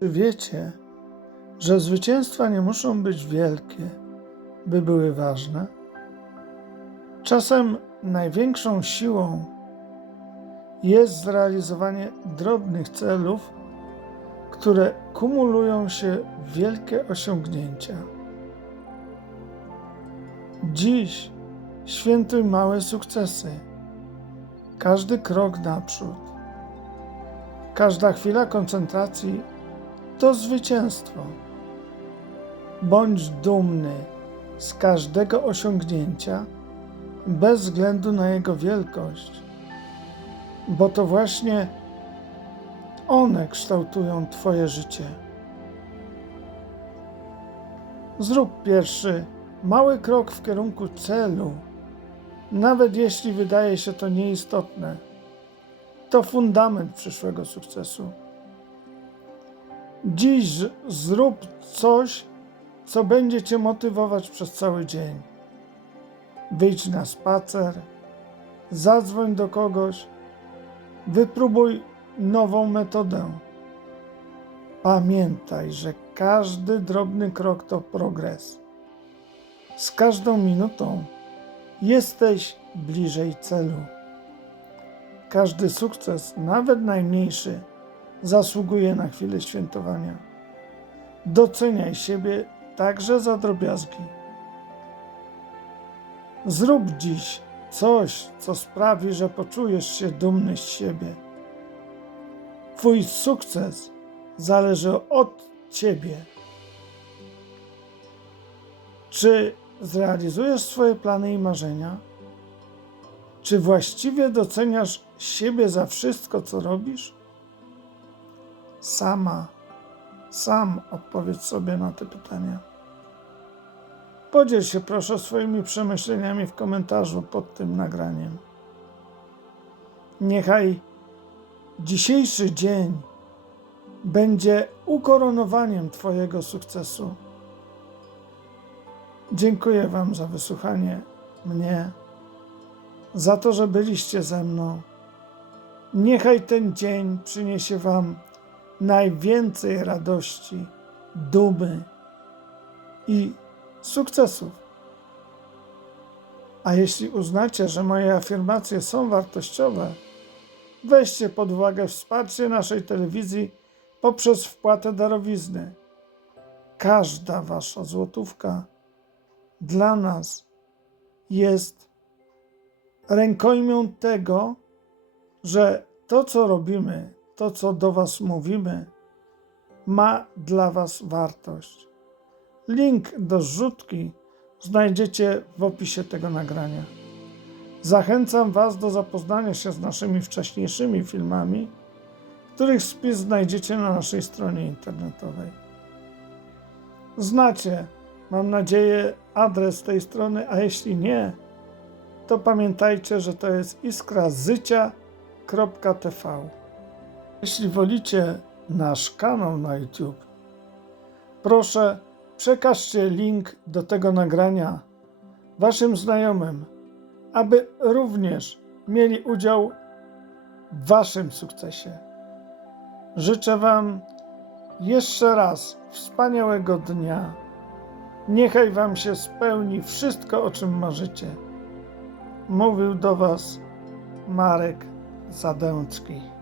Czy wiecie, że zwycięstwa nie muszą być wielkie, by były ważne? Czasem największą siłą jest zrealizowanie drobnych celów, które kumulują się w wielkie osiągnięcia. Dziś świętuj małe sukcesy, każdy krok naprzód, każda chwila koncentracji to zwycięstwo. Bądź dumny z każdego osiągnięcia, bez względu na jego wielkość, bo to właśnie one kształtują Twoje życie. Zrób pierwszy mały krok w kierunku celu, nawet jeśli wydaje się to nieistotne. To fundament przyszłego sukcesu. Dziś zrób coś, co będzie Cię motywować przez cały dzień. Wyjdź na spacer, zadzwoń do kogoś, wypróbuj nową metodę. Pamiętaj, że każdy drobny krok to progres. Z każdą minutą jesteś bliżej celu. Każdy sukces, nawet najmniejszy, zasługuje na chwilę świętowania. Doceniaj siebie także za drobiazgi. Zrób dziś coś, co sprawi, że poczujesz się dumny z siebie. Twój sukces zależy od Ciebie. Czy zrealizujesz swoje plany i marzenia? Czy właściwie doceniasz siebie za wszystko, co robisz? Sama, sam odpowiedz sobie na te pytania. Podziel się proszę swoimi przemyśleniami w komentarzu pod tym nagraniem. Niechaj dzisiejszy dzień będzie ukoronowaniem Twojego sukcesu. Dziękuję Wam za wysłuchanie mnie, za to, że byliście ze mną. Niechaj ten dzień przyniesie Wam najwięcej radości, dumy i sukcesów. A jeśli uznacie, że moje afirmacje są wartościowe, weźcie pod uwagę wsparcie naszej telewizji poprzez wpłatę darowizny. Każda wasza złotówka dla nas jest rękojmią tego, że to, co robimy, to, co do Was mówimy, ma dla Was wartość. Link do zrzutki znajdziecie w opisie tego nagrania. Zachęcam Was do zapoznania się z naszymi wcześniejszymi filmami, których spis znajdziecie na naszej stronie internetowej. Znacie, mam nadzieję, adres tej strony, a jeśli nie, to pamiętajcie, że to jest iskrazycia.tv. Jeśli wolicie nasz kanał na YouTube, proszę przekażcie link do tego nagrania Waszym znajomym, aby również mieli udział w Waszym sukcesie. Życzę Wam jeszcze raz wspaniałego dnia. Niechaj Wam się spełni wszystko, o czym marzycie. Mówił do Was Marek Zadęcki.